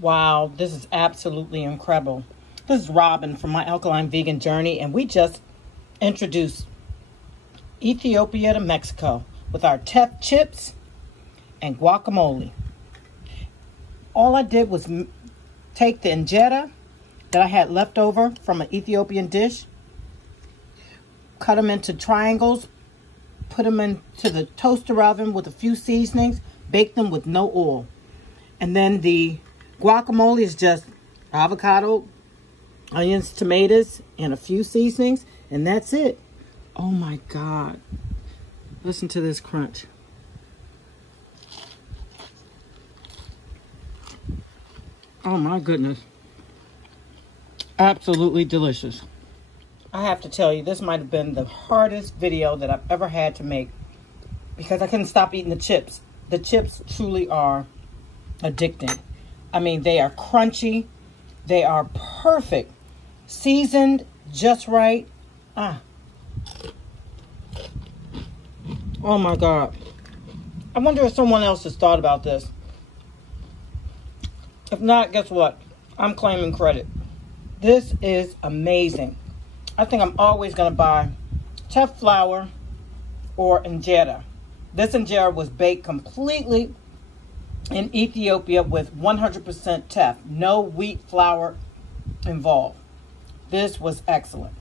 Wow, this is absolutely incredible. This is Robin from my Alkaline Vegan Journey, and we just introduced Ethiopia to Mexico with our Teff chips and guacamole. All I did was take the injera that I had left over from an Ethiopian dish, cut them into triangles, put them into the toaster oven with a few seasonings, bake them with no oil. And then the guacamole is just avocado, onions, tomatoes, and a few seasonings, and that's it. Oh my God. Listen to this crunch. Oh my goodness. Absolutely delicious. I have to tell you, this might have been the hardest video that I've ever had to make because I couldn't stop eating the chips. The chips truly are addicting. I mean, they are crunchy. They are perfect. Seasoned just right. Oh my God. I wonder if someone else has thought about this. If not, guess what? I'm claiming credit. This is amazing. I think I'm always going to buy Teff flour or Injera. This Injera was baked completely in Ethiopia with 100% Teff. No wheat flour involved. This was excellent.